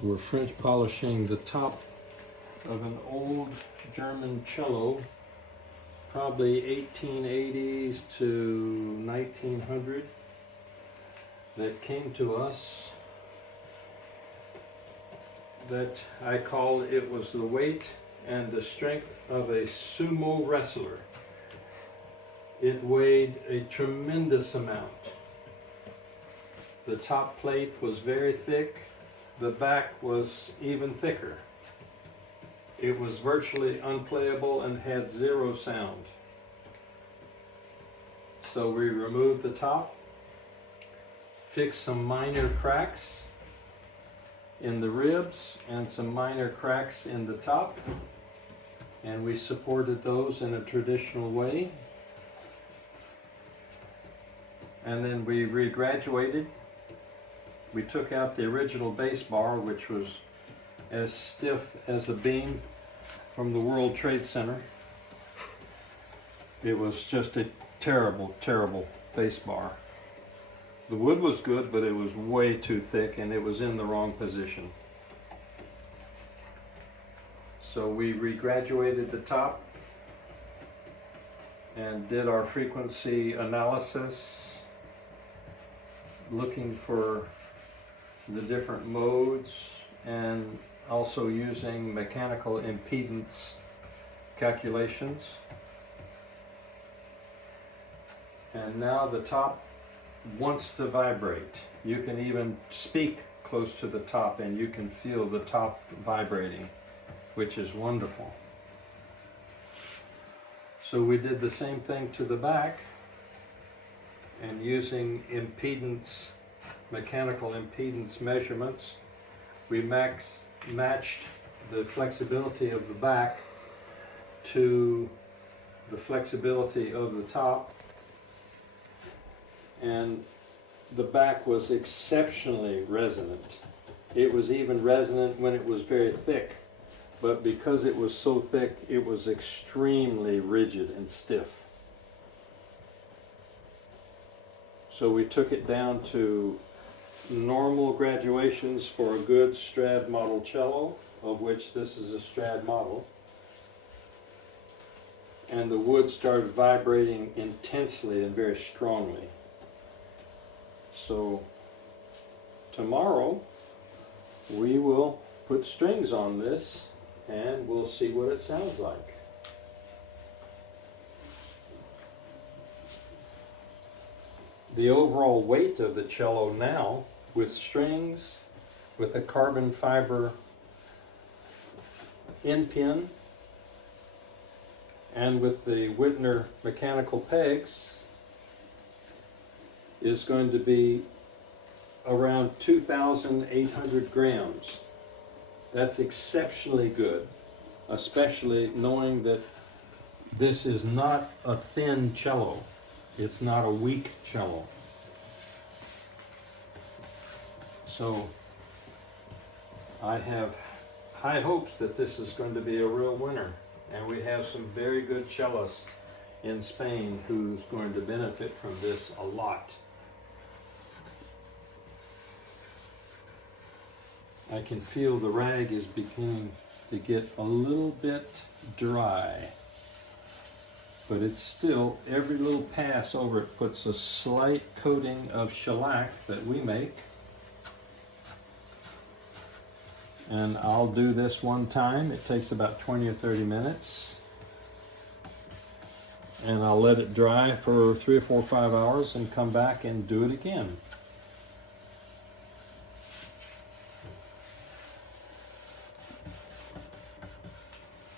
We're French polishing the top of an old German cello, probably 1880s to 1900, that came to us, that I call it was the weight and the strength of a sumo wrestler. It weighed a tremendous amount. The top plate was very thick. The back was even thicker. It was virtually unplayable and had zero sound. So we removed the top, fixed some minor cracks in the ribs and some minor cracks in the top, and we supported those in a traditional way. And then we regraduated. We took out the original bass bar, which was as stiff as a beam from the World Trade Center. It was just a terrible, terrible bass bar. The wood was good, but it was way too thick and it was in the wrong position. So we regraduated the top and did our frequency analysis, looking for the different modes and also using mechanical impedance calculations. And now the top wants to vibrate. You can even speak close to the top and you can feel the top vibrating, which is wonderful. So we did the same thing to the back, and using impedance, mechanical impedance measurements, we matched the flexibility of the back to the flexibility of the top, and the back was exceptionally resonant. It was even resonant when it was very thick, but because it was so thick, it was extremely rigid and stiff. So we took it down to normal graduations for a good Strad model cello, of which this is a Strad model. And the wood started vibrating intensely and very strongly. So tomorrow we will put strings on this and we'll see what it sounds like. The overall weight of the cello now, with strings, with a carbon fiber end pin, and with the Whitner mechanical pegs, is going to be around 2,800 grams. That's exceptionally good, especially knowing that this is not a thin cello. It's not a weak cello. So I have high hopes that this is going to be a real winner. And we have some very good cellists in Spain who's going to benefit from this a lot. I can feel the rag is beginning to get a little bit dry, but it's still, every little pass over it puts a slight coating of shellac that we make. And I'll do this one time. It takes about 20 or 30 minutes. And I'll let it dry for 3 or 4 or 5 hours and come back and do it again.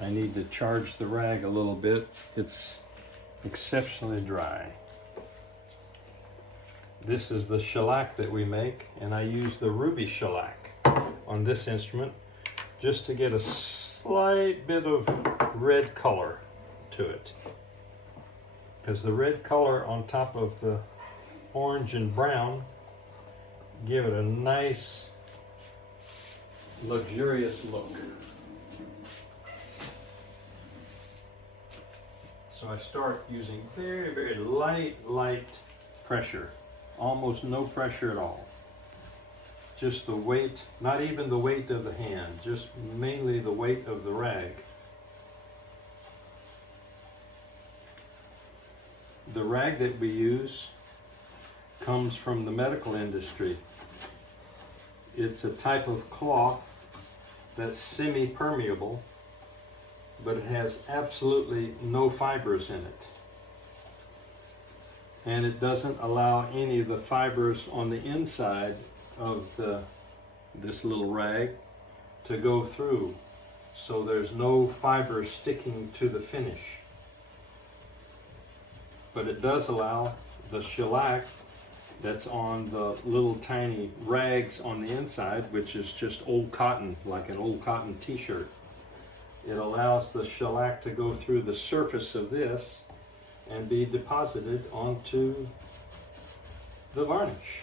I need to charge the rag a little bit. It's exceptionally dry. This is the shellac that we make, and I use the ruby shellac on this instrument just to get a slight bit of red color to it. Because the red color on top of the orange and brown give it a nice, luxurious look. So I start using very, very light pressure, almost no pressure at all. just the weight, not even the weight of the hand, just mainly the weight of the rag. The rag that we use comes from the medical industry. It's a type of cloth that's semi-permeable, but it has absolutely no fibers in it. And it doesn't allow any of the fibers on the inside of this little rag to go through. So there's no fiber sticking to the finish. But it does allow the shellac that's on the little tiny rags on the inside, which is just old cotton, like an old cotton t-shirt. It allows the shellac to go through the surface of this and be deposited onto the varnish.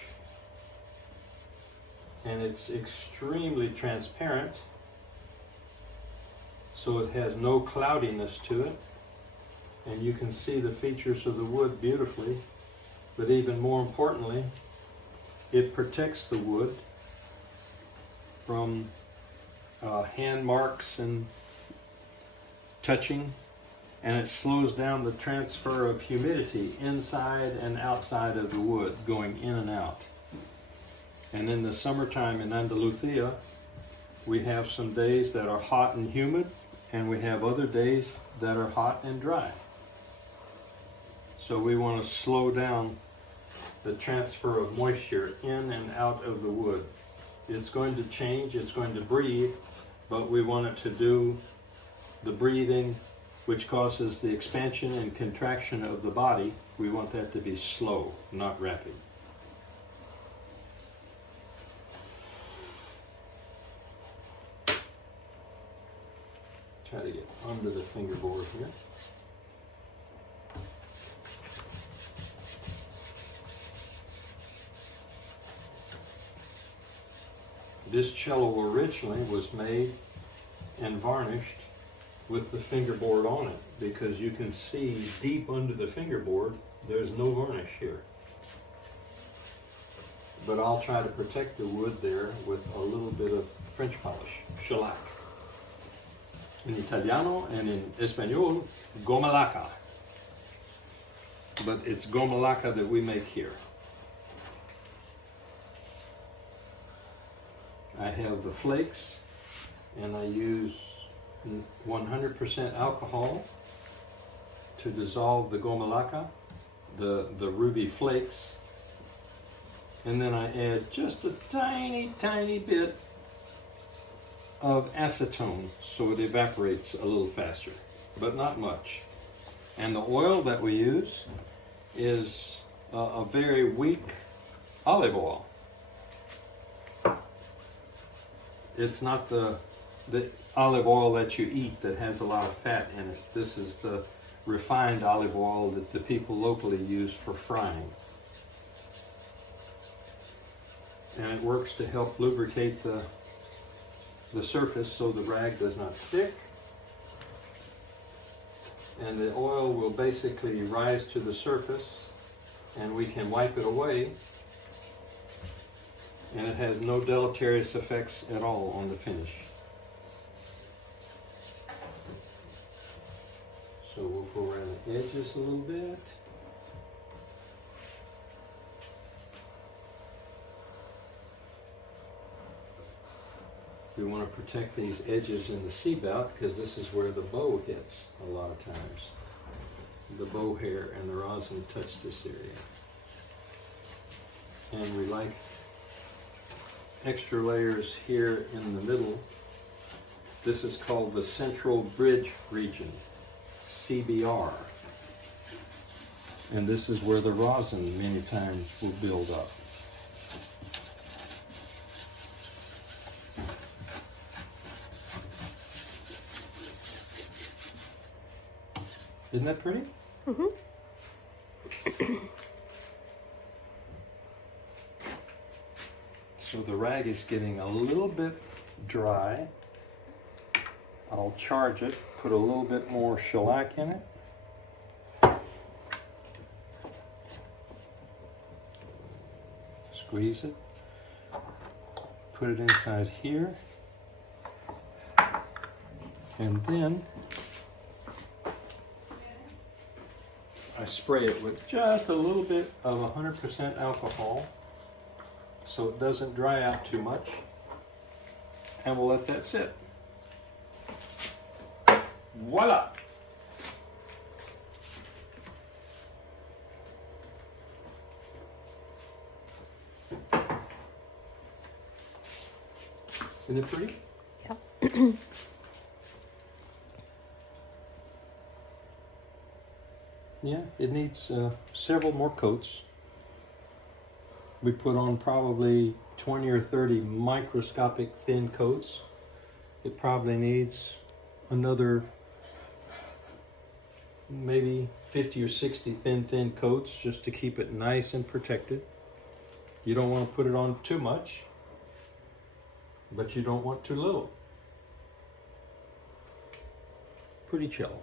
And it's extremely transparent, so it has no cloudiness to it, and you can see the features of the wood beautifully. But even more importantly, it protects the wood from hand marks and touching, and it slows down the transfer of humidity inside and outside of the wood, going in and out. And in the summertime in Andalusia, we have some days that are hot and humid, and we have other days that are hot and dry. So we want to slow down the transfer of moisture in and out of the wood. It's going to change, it's going to breathe, but we want it to do the breathing, which causes the expansion and contraction of the body. We want that to be slow, not rapid. Try to get under the fingerboard here. This cello originally was made and varnished with the fingerboard on it, because you can see deep under the fingerboard there's no varnish here. But I'll try to protect the wood there with a little bit of French polish, shellac. In Italiano and in Espanol, goma laca. But it's goma laca that we make here. I have the flakes, and I use 100% alcohol to dissolve the goma laca, the ruby flakes, and then I add just a tiny bit of acetone so it evaporates a little faster, but not much. And the oil that we use is a very weak olive oil. It's not the olive oil that you eat that has a lot of fat in it. This is the refined olive oil that the people locally use for frying. And it works to help lubricate the surface so the rag does not stick. And the oil will basically rise to the surface, and we can wipe it away. And it has no deleterious effects at all on the finish. So we'll go around the edges a little bit. We want to protect these edges in the C-bout because this is where the bow hits a lot of times. The bow hair and the rosin touch this area. And we like extra layers here in the middle. This is called the central bridge region, CBR. And this is where the rosin many times will build up. Isn't that pretty? Mm-hmm. So the rag is getting a little bit dry. I'll charge it, put a little bit more shellac in it. Squeeze it. put it inside here. And then I spray it with just a little bit of 100% alcohol so it doesn't dry out too much. And we'll let that sit. Voila! Isn't it pretty? Yeah. Yeah, it needs several more coats. We put on probably 20 or 30 microscopic thin coats. It probably needs another maybe 50 or 60 thin coats just to keep it nice and protected. You don't want to put it on too much, but you don't want too little. Pretty cello.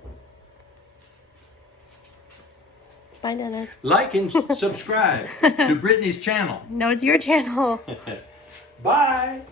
Bye, Dennis. Like and subscribe to Brittany's channel. No, it's your channel. Bye.